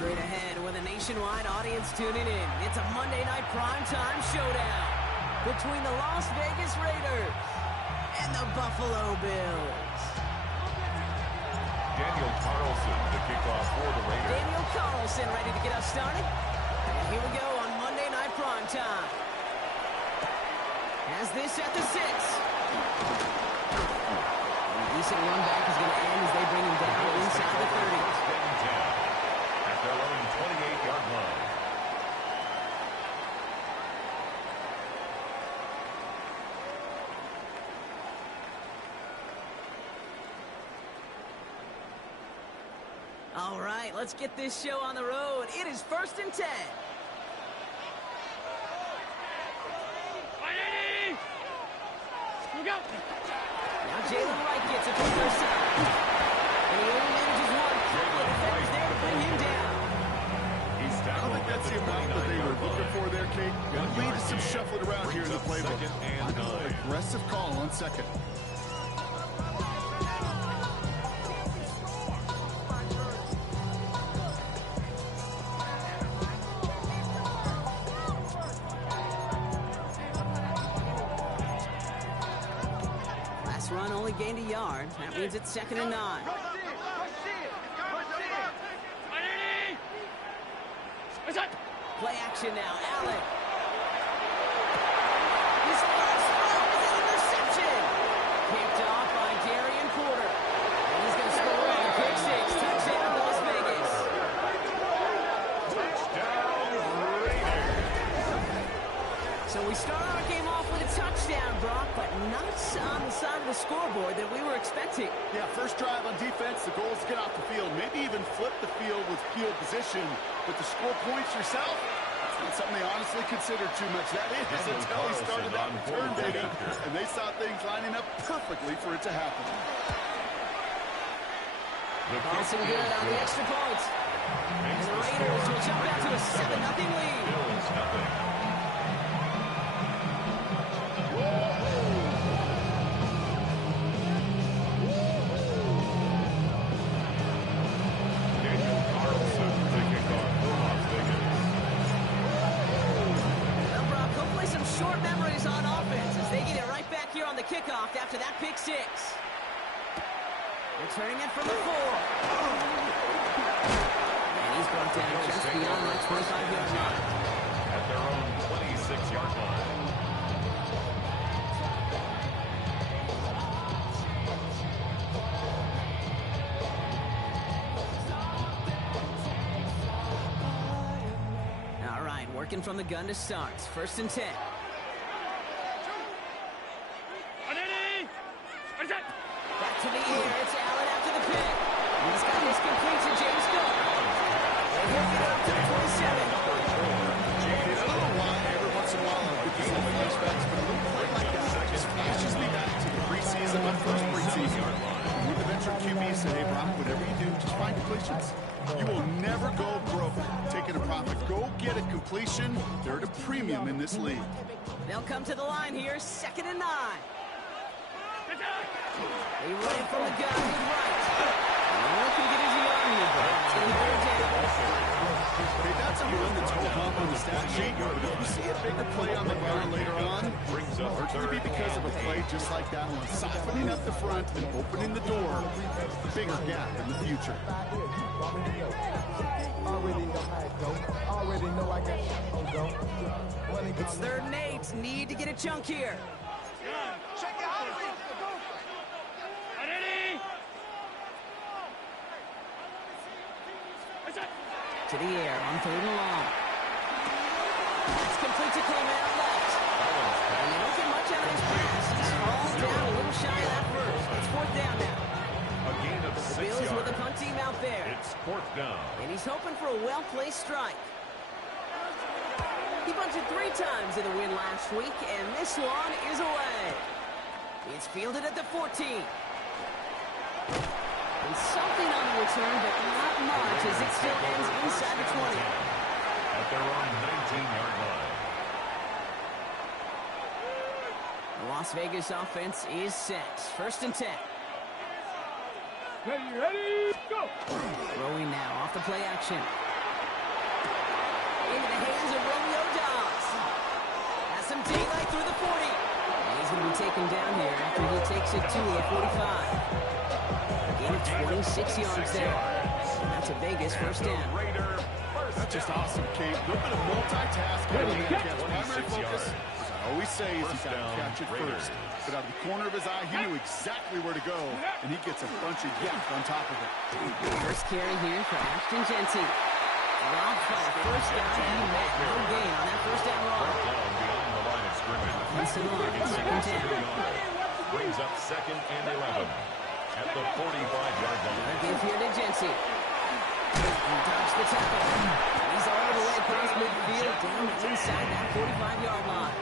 Straight ahead with a nationwide audience tuning in. It's a Monday night primetime showdown between the Las Vegas Raiders and the Buffalo Bills. Daniel Carlson to kick off for the Raiders. Daniel Carlson ready to get us started. And here we go on Monday night primetime. As this at the 6. Decent run back is going to end as they bring him down inside the 30. At their own 28-yard line. All right, let's get this show on the road. It is 1st and 10. Look out! Now Jalen Wright gets it from the other side. And he only manages one. Couple of defenders there to bring him down. He's I don't think that's the amount that they were looking for there, Kate. Going to lead to some shuffling around here in the playbook. Aggressive call on second. Last run only gained a yard. That means it's 2nd and 9. Play action now. Allen. His first throw is an interception. Picked off by Darian Porter. And he's going to score on a pick 6. Touchdown, Las Vegas. Touchdown, Raiders. So we start our game off with a touchdown, Brock, but not on the side of the scoreboard that we were expecting. Yeah, first drive on defense, the goal is to get off the field, maybe even flip the field with field position. But to score points yourself, that's not something they honestly considered too much. That is until he started that return, baby. And they saw things lining up perfectly for it to happen. Carlson good on the extra point. And the Raiders will jump out to a 7-0 lead. Bills nothing. Short memories on offense as they get it right back here on the kickoff after that pick 6. Returning it from the 4. And he's brought down just beyond that 25-yard line. At their own 26-yard line. All right, working from the gun to start. 1st and 10. Back to the air. It's Allen after the pick. He's got this complete to James Cook. And he'll get up to the 27. It's a little wide every once in a while because of the respects, but a little play like that just flashes me back to the preseason, my first preseason. When the veteran QB said, hey, Brock, whatever you do, just find completions. You will never go broke taking a profit. Go get a completion. They're at a premium in this league. They'll come to the line here. 2nd and 9. They run it from the gun with Wright. Noah can get his arm in, but it's going to go down. Hey, that's a run that's hold up on the stat sheet, but if you see a bigger play on the run later on, largely be because of a play just like that one, softening up the front and opening the door, bigger gap in the future. It's 3rd and 8. Need to get a chunk here. To the air on 3rd and long. It's complete to Clement left. And they don't get much out of his pass. He's fallen down a little shy of that first. It's 4th down now. A gain of 6 The Bills yards. with a punt team out there. It's 4th down. And he's hoping for a well-placed strike. He bunted 3 times in the win last week, and this one is away. It's fielded at the 14. And something on the return, but not much as it still ends inside the 20. At their own 19-yard line. The Las Vegas offense is set. 1st and 10. Ready, go! Throwing now off the play action. into the hands of Romeo Dobbs. Has some daylight through the 40. And he's going to be taken down here after he takes it to the 45. Gain of 26 yards there. That's a Vegas first down. That's just awesome, Kate. A little bit of multitasking on that catch. Primary focus, as I always say, is he's got to catch it first. But out of the corner of his eye, he knew exactly where to go, and he gets a bunch of yak on top of it. First carry here for Ashton Jency. Robbed by the first down. He met no gain on that first down run. Beyond the line of scrimmage. Offensive line, second down. Brings up 2nd and 11 at the 45-yard line. A give here to Jency. He dodged the tackle. He's all the way across midfield, down inside that 45-yard line.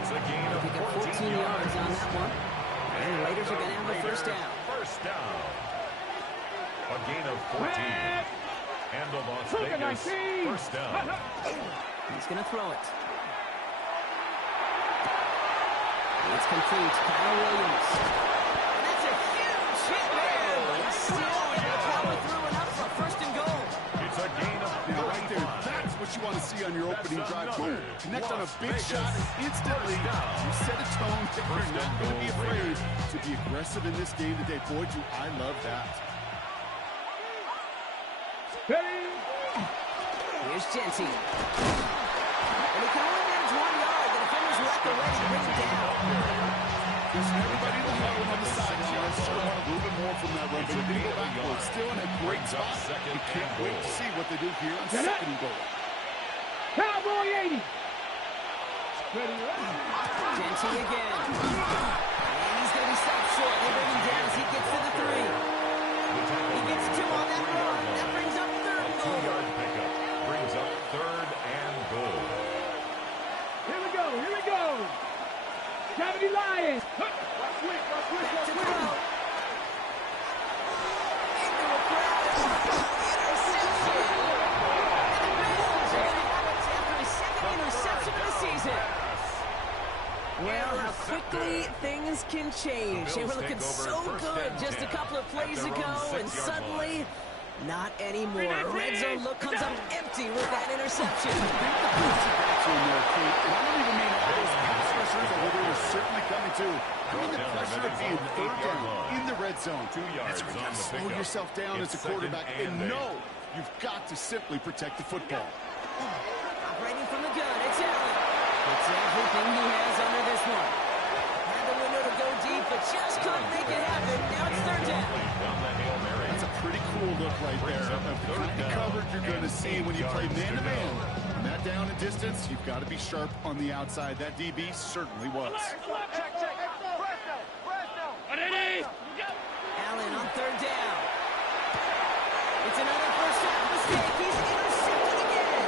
It's a gain of Pick up 14 yards on that one. And the Raiders are going to have the first down. First down. A gain of 14. And the Las Vegas first down. He's going to throw it. It's complete. Kyle Williams. And that's a huge hit there. But he's still able to power through enough for first and goal. It's a gain of Right there, that's what you want to see on your opening drive. Boom. Connect on a big shot, and instantly you set a tone that you're not going to be afraid to be aggressive in this game today. Boy, do I love that. Here's Jency. And he can only manage 1 yard. The defenders wrapped away to bring him down. Just everybody in the huddle on the sideline. Sure want a little bit more from that run, but he didn't go backwards. Still in a great spot. You can't wait to see what they do here on second and goal. Cowboy 80. Jency again. And he's going to be stopped short. They bring him down as he gets to the 3. He gets 2 on that run. That brings up 3rd and goal. 2-yard pickup. Brings up 3rd and goal. Here we go. Here we go. 70 Lions. Back to throw. Into a crowd. Interception. And the Raiders are going to have it after his 2nd interception of the season. Well, how quickly things can change. They were looking so good just a couple of plays ago, and suddenly, not anymore. A red zone look comes up empty with that interception. And I don't even mean all those pass rushers, although they were certainly coming too. I mean the pressure of being 3rd down in the red zone. 2 yards That's where you on got to the slow pickup. yourself down as a It's quarterback 2nd and and know you've got to simply protect the football. Operating from the gun, it's Allen. It's everything he has under this one. Had the window to go deep, but just couldn't make it happen. Now it's 3rd down. Down the Hail Mary. That's a pretty cool look right there. Of the kind of coverage you're going to see when you play man-to-man. On that down and distance, you've got to be sharp on the outside. That DB certainly was. Allen on 3rd down. It's another first half mistake. He's intercepted again.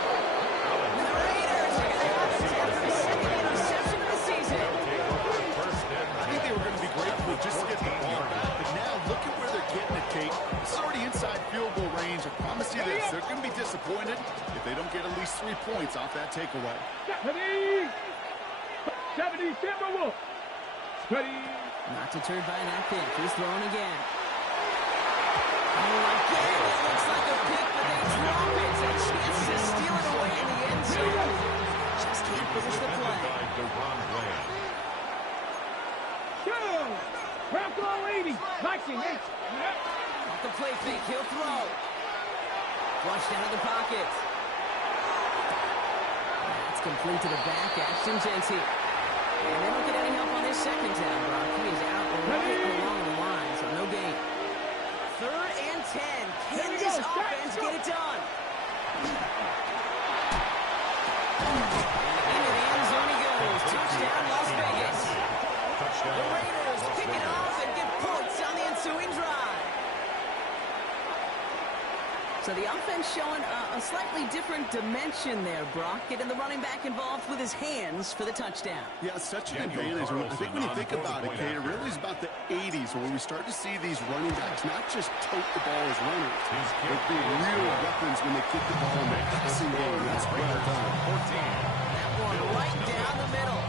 And the Raiders are going to have it after his 2nd interception of the season. I think they were going to be grateful just to get the ball back. But now look at where they're getting it, Kate. This is already inside field goal range. I promise you this. They're going to be disappointed if they don't get at least 3 points off that takeaway. 70 Timberwolves. Ready. Not deterred by that pick. He's throwing again. Oh, again, it looks like a pick, but they drop it. A chance to steal it away in the end zone. Just can't finish the play. Go. Bronco 80. Liking it. Off the play fake, he'll throw. Flushed out of the pocket. That's complete to the back, Ashton Jency. And they don't get any help on this 2nd down, Brock. He is out right along the line, so no gain. 3rd and 10. Can this offense get it done? Into the end zone he goes. Touchdown, Las Vegas. The Raiders pick it off and get points on the ensuing drive. So the offense showing a slightly different dimension there, Brock. Getting the running back involved with his hands for the touchdown. Yeah, such an advantage. I think when you think about it, Kate, it really is about the 80s where we start to see these running backs not just tote the ball as runners, but be real weapons when they kick the ball in the passing game. That's well done. That one right down the middle.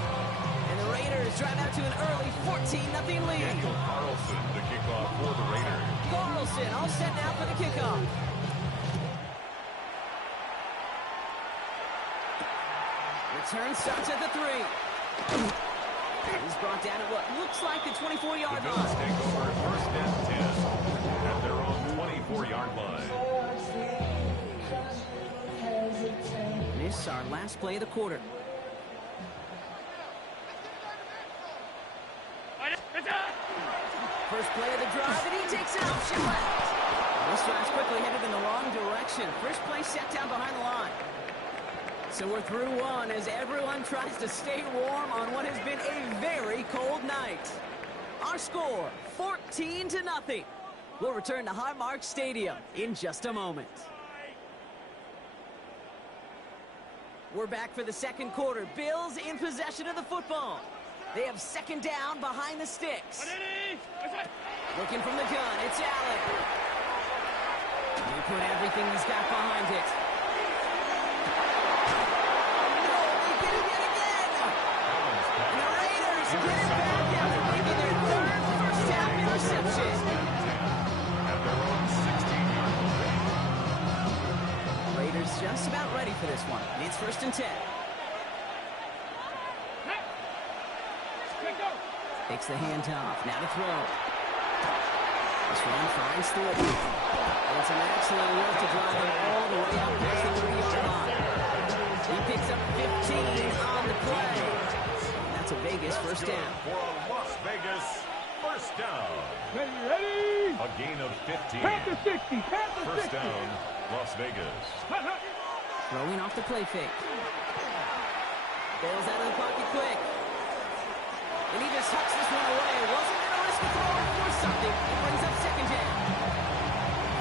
And the Raiders drive out to an early 14-0 lead. Carlson to kick off for the Raiders. Carlson all set now for the kickoff. Return starts at the 3. He's brought down at what looks like the 24-yard The Bills line. take over first and 10 at their own 24-yard line. This is our last play of the quarter. First play of the drive, and he takes an option left. This drive's quickly headed in the wrong direction. First play set down behind the line. So we're through one as everyone tries to stay warm on what has been a very cold night. Our score, 14-0. We'll return to Highmark Stadium in just a moment. We're back for the second quarter. Bills in possession of the football. They have second down behind the sticks. Looking from the gun, it's Allen. He put everything he's got behind it. No, they did it yet again. And the Raiders get it back after making their third first-half interception. At their own 16-yard line. Raiders just about ready for this one. It's first and 10. Takes the handoff. Now to throw. This one finds through it. And it's an excellent work to drive him all the way out past the 3-yard line. He picks up 15 on the play. And that's a Vegas first down. For a Las Vegas first down. Ready? A gain of 15. Panther 60. Panther 60. First down, Las Vegas. Throwing off the play fake. Bails out of the pocket quick. And he just tucks this one away. Wasn't going to risk a throw or force something. It brings up second down.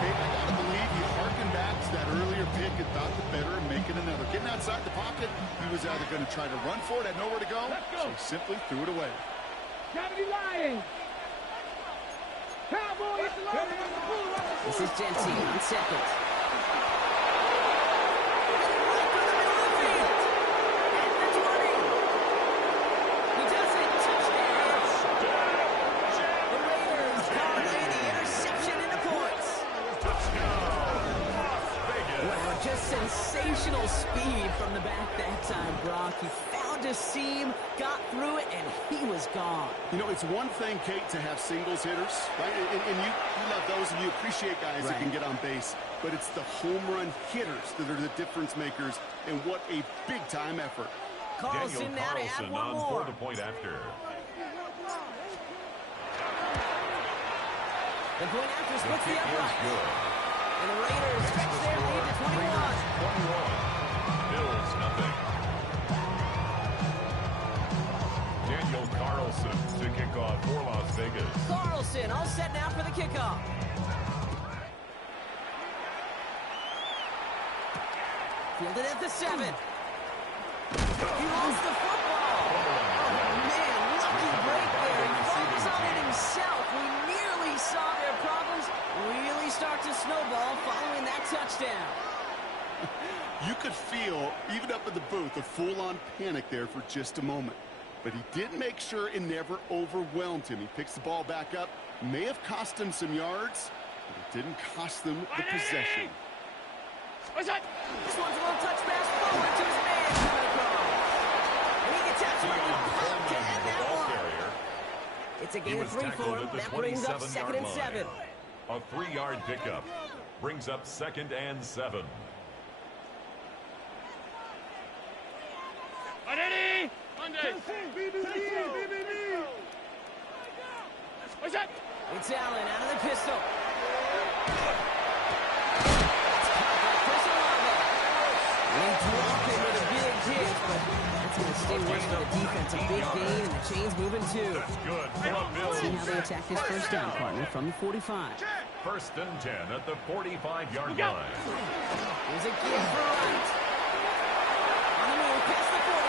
Hey, I gotta believe he harkened back to that earlier pick and thought the better and making another. Getting outside the pocket, he was either going to try to run for it, had nowhere to go, so he simply threw it away. Cavity Lions. Cowboys, Lions. This is Gentile on second. Sensational speed from the back that time, Brock. He found a seam, got through it, and he was gone. You know, it's one thing, Kate, to have singles hitters, right? And you love those, and you appreciate guys that can get on base. But it's the home run hitters that are the difference makers, and what a big-time effort. Carlson now to add one on more. for the point after. The point after splits the upright. And the Raiders stretch their lead to 21. 21. Bills, nothing. Daniel Carlson to kick off for Las Vegas. Carlson all set now for the kickoff. Fielded at the 7. He lost the football. Oh, man, lucky break there. He falls on it himself. We nearly saw their problems really start to snowball following that touchdown. You could feel, even up in the booth, a full-on panic there for just a moment. But he did make sure it never overwhelmed him. He picks the ball back up. May have cost him some yards, but it didn't cost them the possession. This one's a little touch pass forward to his man coming across. And he gets absolutely pumped to end that one. It's a gain of 3 for him. That brings up second and 7. A 3-yard pickup brings up second and 7. Ready? What's that? It's Allen out of the pistol. They drop him with a big hit, but that's going to stay away from the defense. A big gain, and the chain's moving too. That's good for the Bills. See how they attack this first down, partner, from the 45. First and 10 at the 45-yard line. Here's a give for Wright. On the move, past the 40.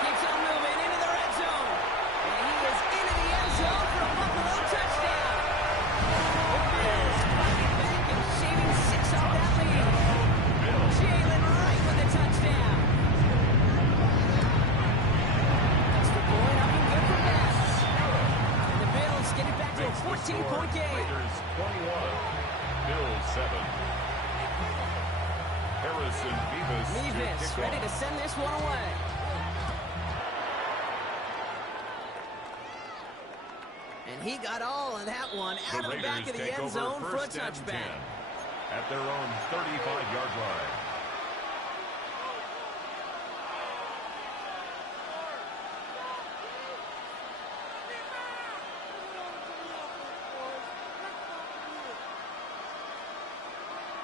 Keeps on moving into the red zone. And he is into the end zone for a Buffalo touchdown. The Bills fighting back and shaving 6 off that lead. Jalen Wright with a touchdown. That's the point up and good for Bass. And the Bills get it back to a 14-point game. Raiders 21, Bills 7. Mevis ready to send this one away. And he got all of that one out of the back of the end zone for a touchback. At their own 35-yard line.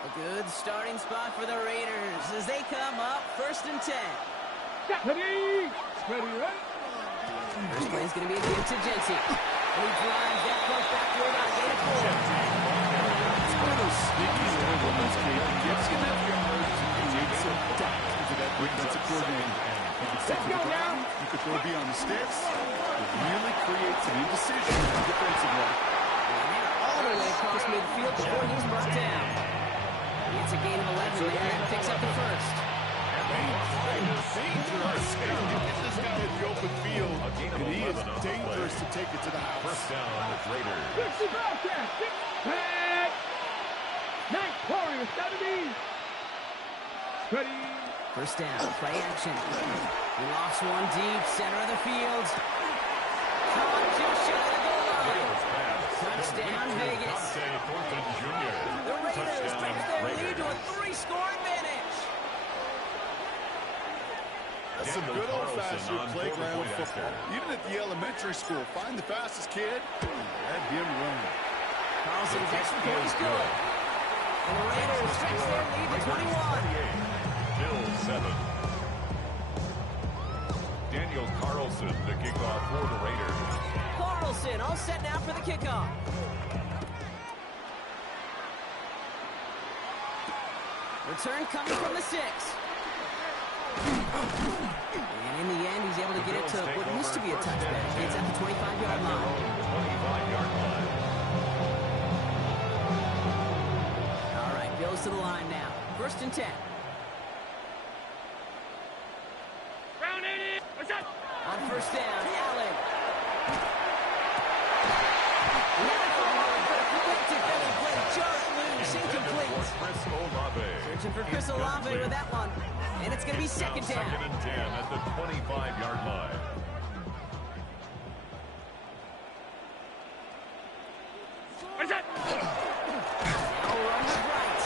A good starting spot for the Raiders as they come up 1st and 10. Ready? Ready, right? First play is going to be a give to Jency. He drives that close back to about gain of 4. It's one of those sneaky little moments, Kate. He gets you enough yards and he needs some depth to that defensive coordinator. You can stick to the ground, you can throw beyond the sticks. It really creates an indecision in the defensive line. And they're all the way across midfield before he's brought down. It's a gain of 11 there and picks up the first. Dangerous. You get this guy in the open field, and he is dangerous to take it to the house. First down, the Raiders. Nice corner, 70. Ready? First down, play action. He lost one deep, center of the field. Caught just shy of the goal line. Touchdown, Vegas. The Raiders take their lead to a 3-score advantage. That's some good old-fashioned playground football. Even at the elementary school, find the fastest kid, let him run. Carlson's extra point is good. And the Raiders stretch their lead to 21. Bill 7. Daniel Carlson, the kickoff for the Raiders. Carlson all set now for the kickoff. Return coming from the 6. And in the end, he's able to get it to what used to be a touchback. It's at the 25-yard line. 25-yard line. All right, Bills to the line now. 1st and 10. On 1st down, Allen. Searching for Chris Olave with that one. And it's going to be 2nd down. 2nd and 10 at the 25-yard line. Now run to right.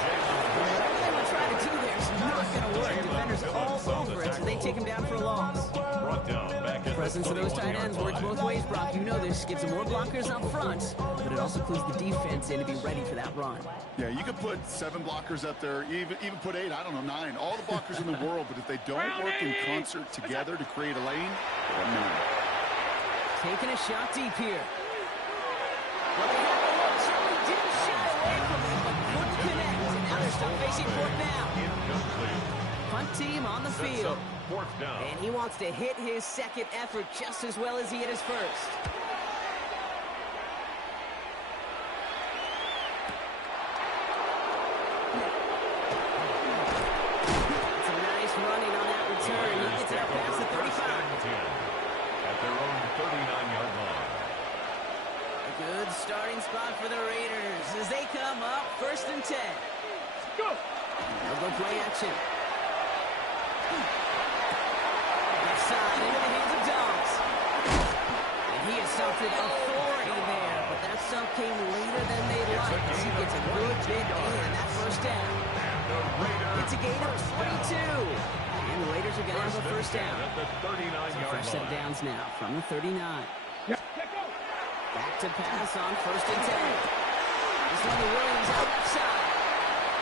Whatever they were trying to do there is not going to work. Defenders all over it, so they take him down for a loss. Brought down back at Presence of those tight ends works both ways, Brock. You know this. Gives them more blockers up front, but it also clues the defense in to be ready for that run. Yeah, you could put 7 blockers up there, even put 8, I don't know, 9. All the blockers in the world, but if they don't work in concert together to create a lane, they're none. Taking a shot deep here. Well, they had the look, certainly didn't shy away from it, but couldn't connect. And now they're still facing 4th down. Punt team on the field. 4th down. And he wants to hit his 2nd effort just as well as he hit his 1st. It's a nice running on that return. He gets it up past the 35. At their own 39-yard line. A good starting spot for the Raiders as they come up 1st and 10. Go! They'll go play action. Left side into the hands of Dobbs. And he assaulted authority there, but that assault came later than they'd like as he gets a good bit in that 1st down. It's a gain of 22. And the Raiders are going to have a 1st down. At the 39-yard Fresh set line. downs now from the 39. Back to pass on 1st and 10. This one to Williams out left side.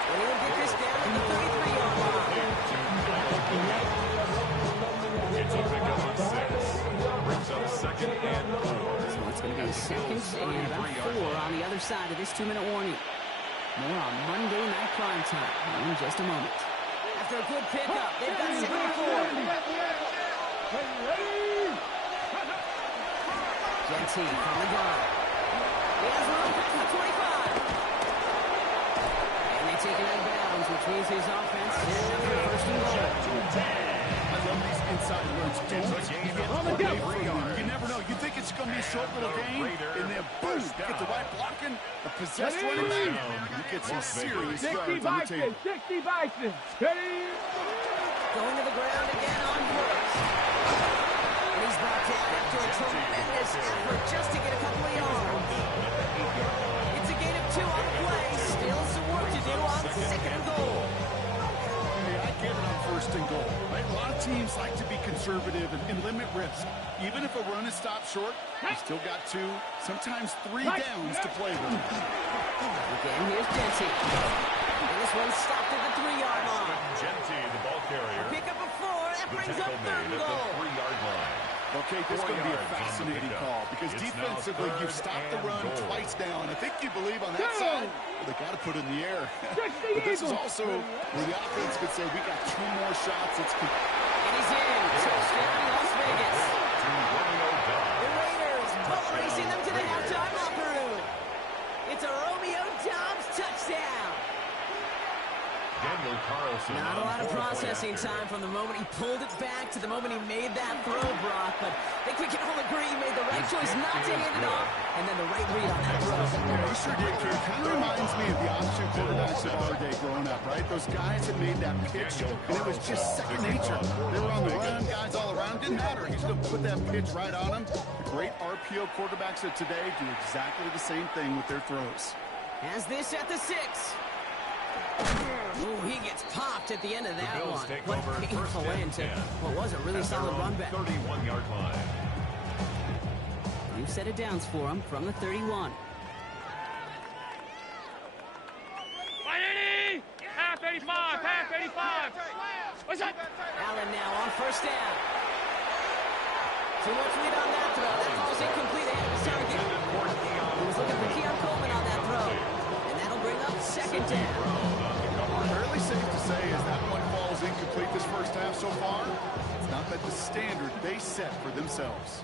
And he'll get this down at the 33-yard line. It's a pickup of 6. Brings up 2nd and 4. So it's going to be a 2nd and about 4 on the other side of this 2-minute warning. More on Monday Night Prime Time in just a moment. After a good pickup, they've got 2nd and 4. Jenty from the gun. He has room past the 25. And they take it out of bounds, which means his offense is up for 1st and goal. I love these inside words. Don't get away from them. You never know. You think it's going on these short little games, and then boom, get the right blocking, a possessed running back. You get some serious yards on the table. 60 Bison. Ready? Going to the ground again on Brooks. And he's brought down after a tremendous effort just to get a couple of yards. It's a gain of 2 on the play. Still some work to do on 2nd and goal. I get it on 1st and goal, right? A lot of teams like to be conservative and limit risk. Even if a run is stopped short, you still got 2, sometimes 3 downs to play with. Again, here's Genty. And this one's stopped at the 3-yard line. Genty, the ball carrier. Pick up a 4. That brings up 3rd and goal. 3-yard line. Okay, this is going to be a fascinating call because defensively you've stopped the run twice now, and I think you believe on that side, well, they got to put it in the air. But this is also where the offense could say, we got 2 more shots. And he's in. Touchdown, Las Vegas. The Raiders both racing them to the halftime locker room. It's a Romeo Doubs touchdown. Daniel Carlson. Not a lot of processing time from the moment he pulled it back to the moment he made that throw, Brock. But I think we can all agree he made the right choice not to hand it off, and then the right read on that throw. He sure did, King. Kind of reminds me of the option quarterbacks of our day growing up, right? Those guys that made that pitch, and it was just second nature. They were on the run, guys all around. Didn't matter. He's going to put that pitch right on them. The great RPO quarterbacks of today do exactly the same thing with their throws. Has this at the 6. Ooh, he gets popped at the end of that one. What a painful end to what was a really solid run back. 31-yard line. New set of downs for him from the 31. Half 85. What's up? Allen now on 1st down. Too much lead on that throw. That ball's incomplete ahead of his target. He was looking for Keon Coleman on that throw. And that'll bring up 2nd down. Fairly safe to say as that one falls incomplete this first half so far, it's not met the standard they set for themselves.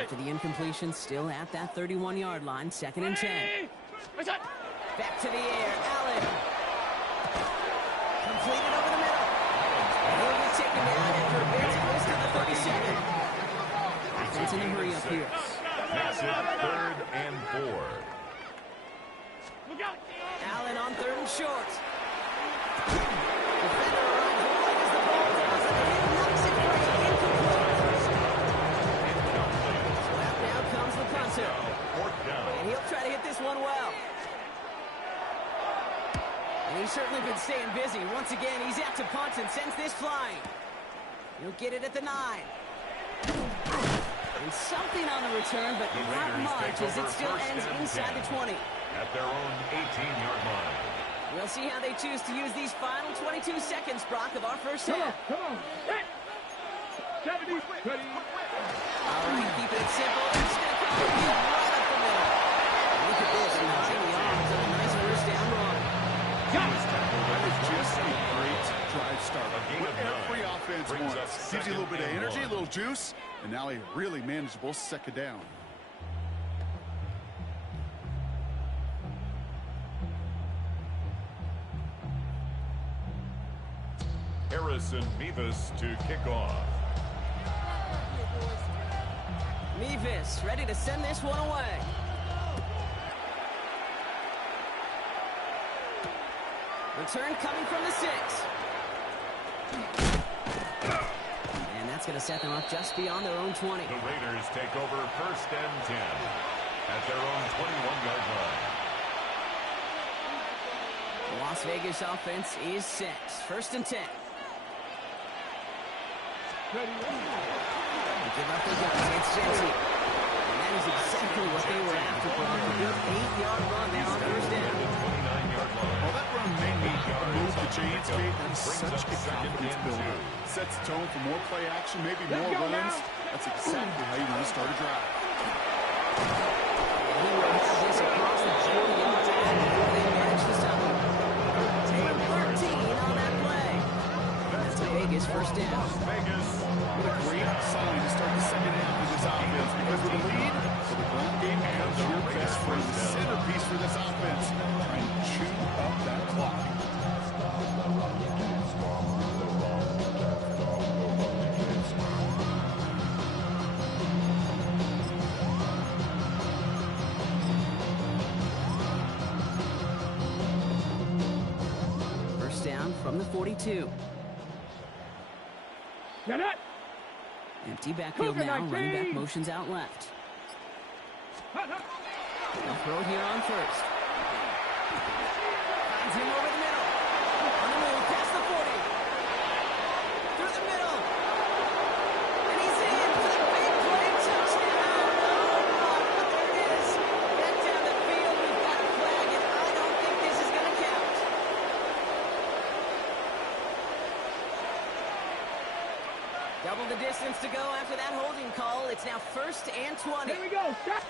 After the incompletion, still at that 31-yard line, 2nd and 10. Back to the air, Allen. Completed over the middle. And he'll be taken down after a big twist to the 32nd. Defense in a hurry up here. Massive 3rd and 4. Allen on 3rd and short. Defender on hold as the ball goes and he knocks it free. Incomplete. Slap down comes the punter. And he'll try to hit this one well. And he's certainly been staying busy. Once again, he's out to punt and sends this flying. He'll get it at the 9. And something on the return, but not much as it still ends inside the 20. At their own 18-yard line. We'll see how they choose to use these final 22 seconds, Brock, of our first half. Come on. 70. Ready. All right, keeping it simple. It's going to come right up the middle. Look at this. 9 yards on a nice first down run. That is just a great drive start. What every offense wants. Gives you a little bit of energy, a little juice, and now a really manageable 2nd down. Harrison Mevis to kick off. Mevis ready to send this one away. Return coming from the 6. And that's going to set them up just beyond their own 20. The Raiders take over 1st and 10 at their own 21-yard line. The Las Vegas offense is set. 1st and 10. Ready. They give up the guns. It's Genty. And that is exactly what they were after, Brock. A good 8-yard run there on 1st down. 29-yard line. Well, that run made me move the chains. That's such a confidence builder. Sets the tone for more play action, maybe more runs. That's exactly how you want to start a drive. He will have this across the 40-yard line before they manage to stop him. Take 13 on that play. That's a Vegas 1st down. Vegas. What a great sign to start the 2nd half of this offense, because with a lead, so the ground game becomes your best friend, the centerpiece for this offense, trying to chew up that clock. from the 42. Get it. Empty backfield now, running back motions out left. They'll throw it here on first. Finds him over the middle. On the move, past the 40. Through the middle. And he's in for the big play touchdown. Oh, but there it is. Back down the field, we've got a flag, and I don't think this is going to count. Double the distance to go after that holding call. It's now 1st and 20. Here we go. Stop.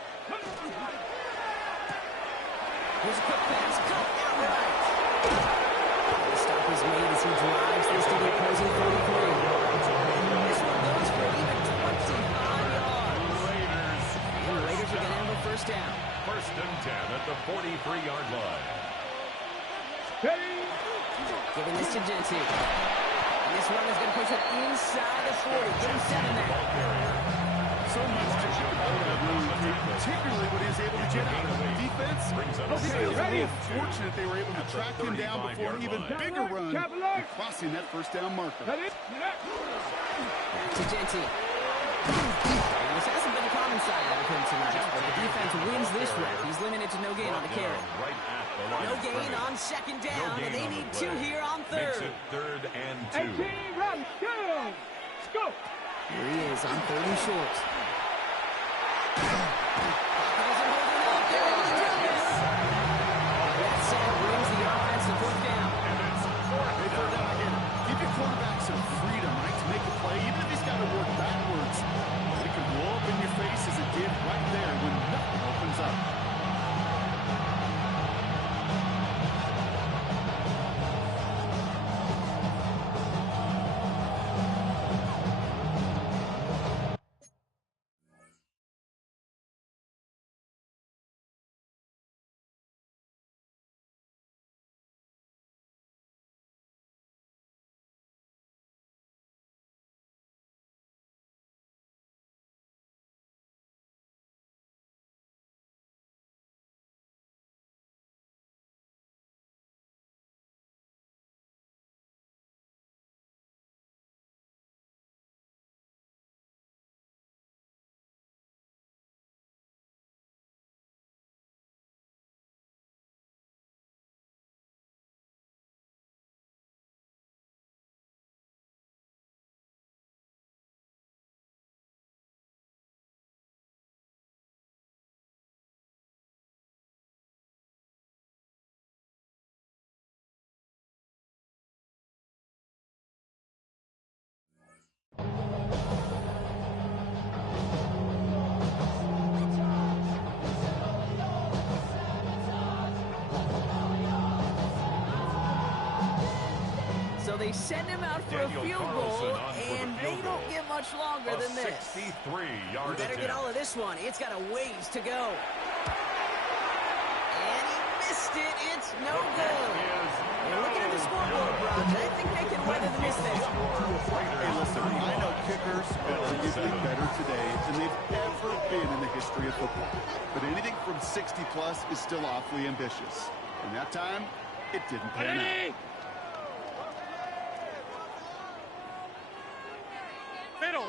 Here's a quick pass, cut outright. The stop is made as he drives this to the opposing 43. This one goes for even 25 yards. And the Raiders are going to have a first down. 1st and 10 at the 43-yard line. Giving this to Gentry. And this run is going to push it inside the 40. Give him 7 there. So much to talk about that run, particularly what he was able to get out of the defense. This feels a little fortunate they were able to track him down before an even bigger run and crossing that first down marker. Back to Gentry. And this hasn't been a common side out of him tonight, but the defense wins this rep. He's limited to no gain on the carry. No gain on 2nd down, and they need 2 here on 3rd. Makes it 3rd and 2. Go. Here he is on 3rd and short. Doesn't hold it up. They're able to drop it. That sack brings the offense to 4th down. Hey, 3rd down again. Give your quarterback some freedom, right, to make a play, even if he's got to work backwards. It can blow up in your face as it did right there when nothing opens up. So they send him out for a field goal, and they don't get much longer than this. 63-yard Better get all of this one. It's got a ways to go. And he missed it. It's no good. You're looking at the scoreboard, Bronze. I think they can weather the miss there. Hey, listen, I know kickers are arguably better today than they've ever been in the history of football. But anything from 60-plus is still awfully ambitious. And that time, it didn't pan out. Middle.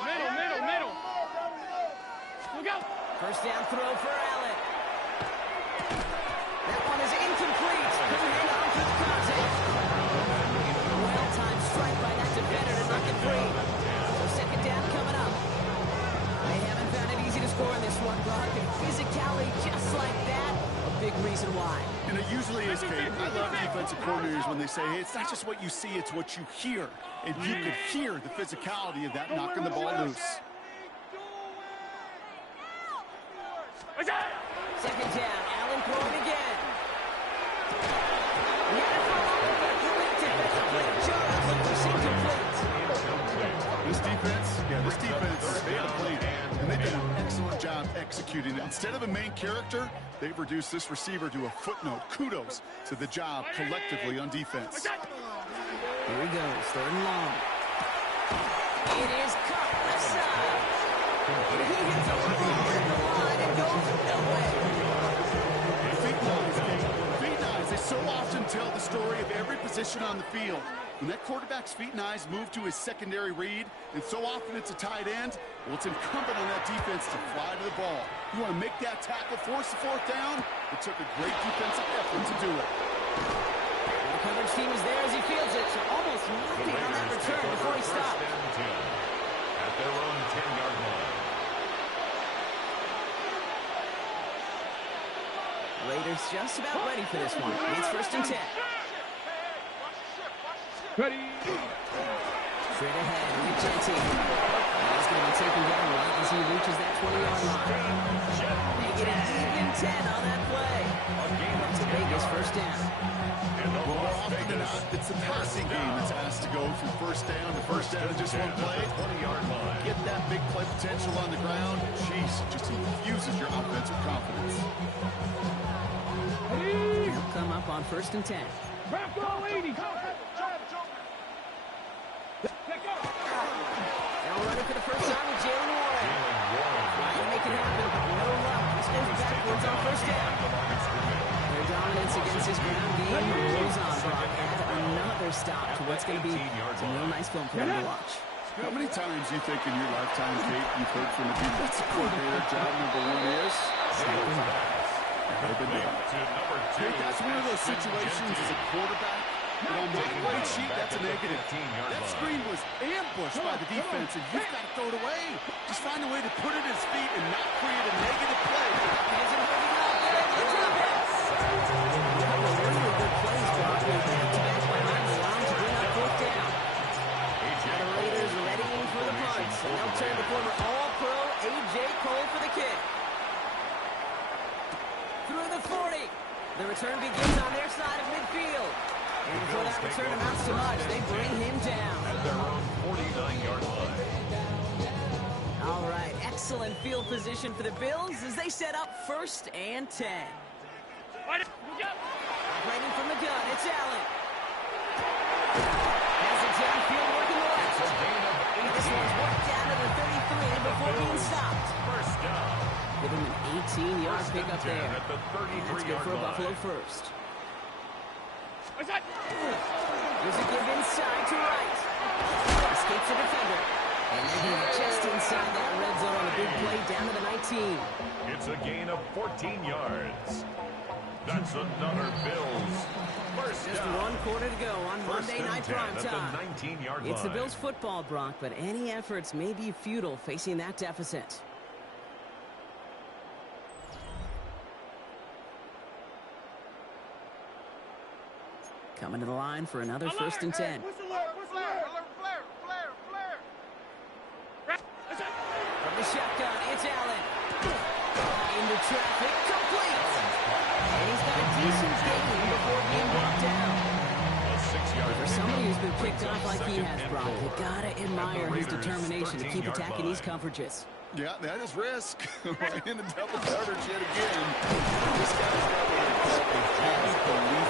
Look out. First down throw for Allen. That one is incomplete. Couldn't hang on through the contact. Well-timed strike by that defender to knock it free. So 2nd down coming up. They haven't found it easy to score in this one, Brock. And physicality just like that, a big reason why. And it usually is, Kate. I love defensive coordinators when they say, hey, it's not just what you see, it's what you hear. And you could hear the physicality of that knocking the ball loose. 2nd down, Allen throwing again. This defense, they had a plan, and they did an excellent job executing it. Instead of a main character, they've reduced this receiver to a footnote. Kudos to the job collectively on defense. Here he goes, 3rd and long. It is cut left side. And he hits a ball in the line and goes nowhere. Feet knives, they so often tell the story of every position on the field. When that quarterback's feet and eyes move to his secondary read, and so often it's a tight end, well, it's incumbent on that defense to fly to the ball. You want to make that tackle, force the fourth down. It took a great defensive effort to do it. The coverage team is there as he fields it, so almost nothing on that return before he stopped. At their own 10-yard line. Raiders just about ready for this one. It's 1st and 10. Ready. Straight ahead with Genty. He's going to be taken down right as he reaches that 20-yard line. Make it an even 10 on that play. That's a Vegas 1st down. Well, more often than not, it's the passing game that's asked to go from 1st down to 1st down in just one play. 20-yard line. Get that big play potential on the ground. Jeez, just infuses your offensive confidence. He'll come up on 1st and 10. Back go, 80. Now running for the first time with Jalen Warren. Trying to make it happen, but no luck. This goes backwards on 1st down. Their dominance against his ground game rolls on, Brock. Add another stop to what's going to be some real nice film for them to watch. How many times do you think in your lifetime, Kate, you've heard from the defensive coordinator, job number 1 is? Kate, that's one of those situations as a quarterback. But on my grade sheet, that's a negative. That screen was ambushed by the defense, and you've got to throw it away. Just find a way to put it at his feet and not create a negative play. The Raiders readying for the punts, and they'll turn to former All-Pro A.J. Cole for the kick. Through the 40. The return begins on their side of midfield. And before that return amounts to much, they bring him down. At their own 49-yard line. All right, excellent field position for the Bills as they set up 1st and 10. Operating from the gun, it's Allen. Has it downfield working the left. This one's worked down to the 33 before being stopped. First down. Give him an 18-yard pickup there. At the And that's good 33-yard for a line. Buffalo first. What's that? There's a give inside to right. Escapes the defender. And they're going to get just inside that red zone on a big play down to the 19. It's a gain of 14 yards. That's another Bills. First Just down. 1 quarter to go on First Monday and Night 10 Prime at Time. the 19-yard line. It's the Bills football, Brock, but any efforts may be futile facing that deficit. Coming to the line for another 1st and 10. From the shotgun, it's Allen. Into traffic, complete. And he's got a decent gain before being brought down. A 6-yard For somebody who's been pickup picked off like he brings has, up Brock, second you and gotta goal. admire At the his Raiders' determination to keep 13-yard attacking these line. coverages. Yeah, that is risk. Right into double coverage yet again. This guy's got a belief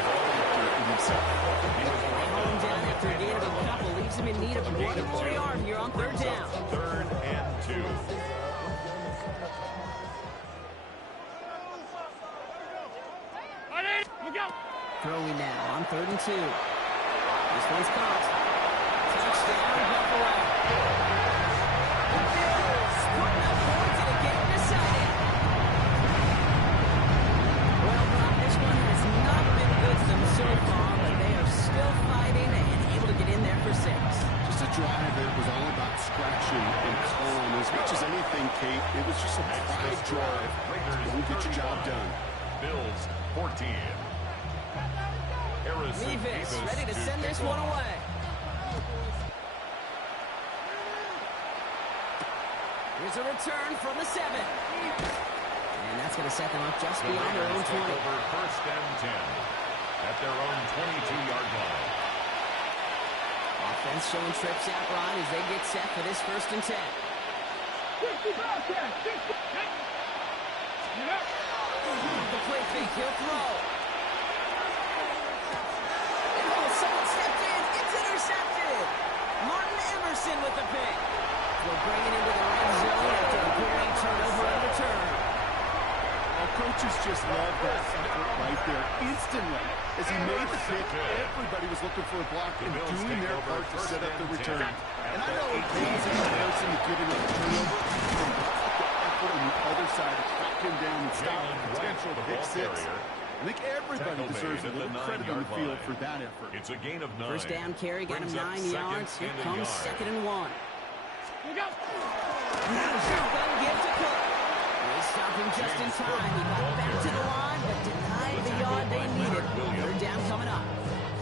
in himself. They hold him down after a gain of a couple, leaves him in need of 1 more yard here on 3rd down. 3rd and 2. Throwing now on 3rd and 2. This one's caught. Touchdown, Buffalo. The Bills putting up points in a game decided. Well, Brock, this one has not been good to them so far, but they are still fighting and able to get in there for 6. Just a drive that was all about scratching and calm. As much as anything, Kate, it was just a pride drive. Go get your job done. Bills 14. Levis ready to send this one away. Here's a return from the 7. And that's going to set them up just beyond their own 20. Over 1st and 10 at their own 22-yard line. Offense showing trips out right as they get set for this 1st and 10. The play fake, he'll throw. And someone stepped in. It's intercepted. Martin Emerson with the pick. We'll bring it into the red zone after a great turnover and return. Our coaches just love that effort right there. Instantly As he made the pick, everybody was looking for a block and doing their part to set up the return. And I know it means in comparison to giving up a turnover, the effort on the other side to track him down and stop the potential pick six. I think everybody deserves a little credit on the field for that effort. It's a gain of 9. First down carry, got him 9 yards. Here comes 2nd and 1. Shotgun give to Cook. They stop him just in time. He got back to the line, but denied the yard they needed. 3rd down coming up.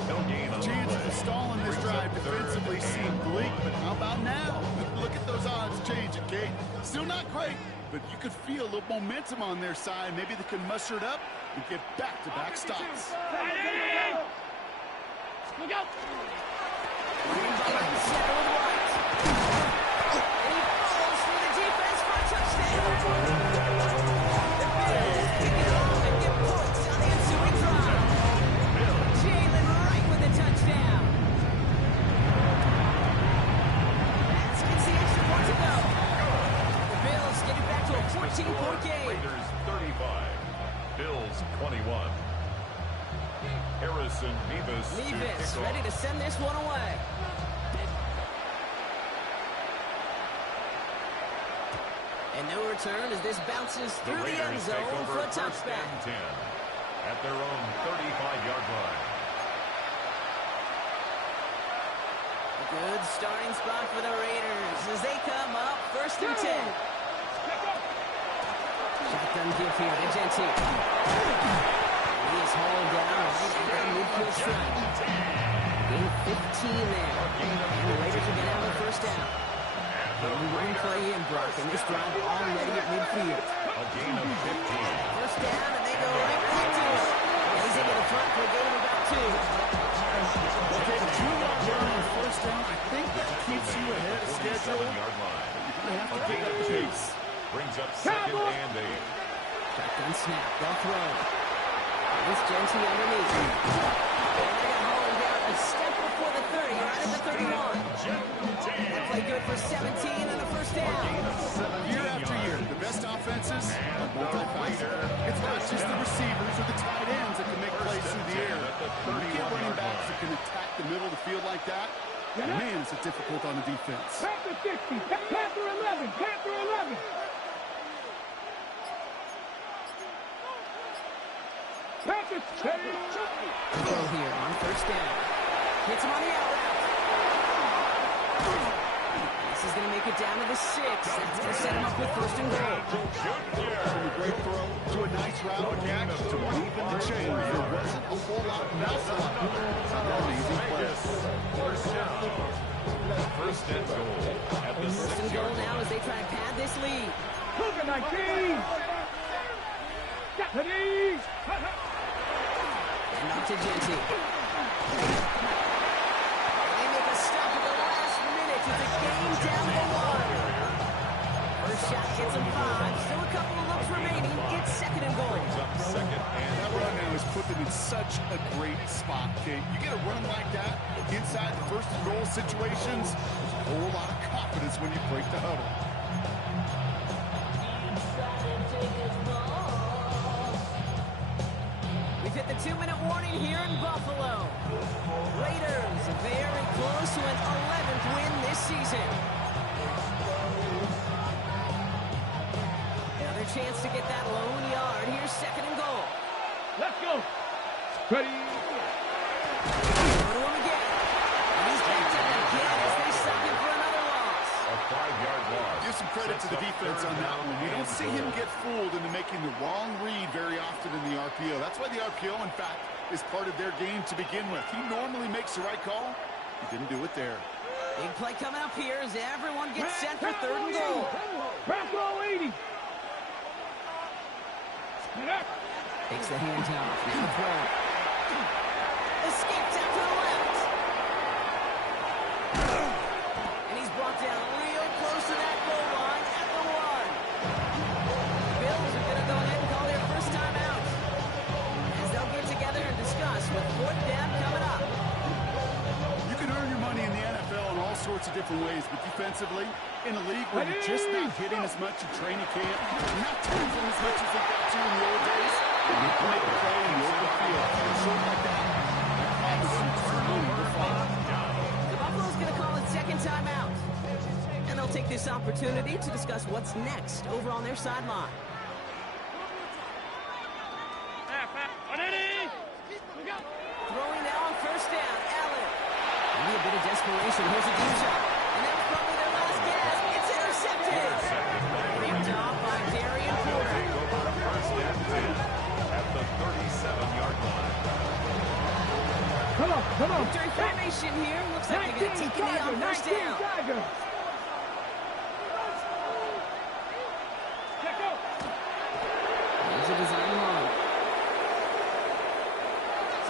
No gain on Chances of stalling this drive defensively seem bleak, but how about now? Look at those odds changing, Kate. Still not great, but you could feel a little momentum on their side. Maybe they can muster it up and get back-to-back stops. Look out! Raiders 35, Bills 21. Harrison Nevis ready to send this one away. And no return as this bounces through the end zone for a touchdown. 10 at their own 35-yard line. A good starting spot for the Raiders as they come up 1st and 10. Shotgun give here to Genty. He is hauled down right at that midfield stripe. Gain 15 there. And the Raiders will get out on 1st down. One play in, Brock, and this drive already at midfield. A gain of 15. 1st down, and they go right back to it. And he's into the front for a gain of about 2. Okay, the 2-yard run on 1st down, I think that keeps you ahead of schedule. Yard line. You're going to have to pick up the pace. Brings up 2nd and 8. Shotgun snap, they'll throw. It's Genty underneath. And they got hauling down a step before the 30, right at the 31. That play good for 17 and a 1st down. Year after year, the best offenses are multifaceted. It's not just the receivers or the tight ends that can make plays through the air. When you get running backs that can attack the middle of the field like that, man, is it difficult on the defense. Panther 60, Panther 11, Panther 11. Panther 10. Throw here on 1st down. Hits him on the out route. This is going to make it down to the 6. That's going to set him up with 1st and goal. From a great throw to a nice route, to even the change. There wasn't a whole lot of mess up. An easy play. 1st and goal at the 1st and goal now as they try to pad this lead. Cougar 19. Ready. And up to Genty. They make a stop at the last minute. It's a game down to 1. First shot gets him 5. Still a couple of looks remaining. It's 2nd and goal. That run now has put them in such a great spot, Kate. You get a run like that inside the 1st and goal situations, there's a whole lot of confidence when you break the huddle. We've hit the 2-minute warning here in Buffalo. Raiders very close to an 11th win this season. Another chance to get that lone yard. Here's 2nd and goal. Let's go. Ready. Go to him again. And he's backed up again as they stop him for another loss. A 5-yard loss. Give some credit to the defense on that one. We don't see him get fooled into making the wrong read very often in the RPO. That's why the RPO, in fact, is part of their game to begin with. He normally makes the right call. He didn't do it there. Big play coming up here as everyone gets set for 3rd and goal. Panther 80. Takes the handoff. Now the throw. Escapes out to the left. And he's brought down real close to that goal line at the 1. Bills are going to go ahead and call their first time out as they'll get together and discuss with 4th down coming up. You can earn your money in the NFL in all sorts of different ways, but defensively, in a league where you're just not hitting as much in training camp, you're not tackling as much as they got to in the old days, You play the play in the open field. Something like that. The Buffalo's going to call it second timeout. And they'll take this opportunity to discuss what's next over on their sideline. Throwing now on first down, Allen. Maybe a bit of desperation. Here's a deep shot. And that was probably their last gasp. It's intercepted. Picked off by Darian Porter. First and 10 at the 37-yard line. Come on. Victory formation here. Looks like they're going to take a knee on first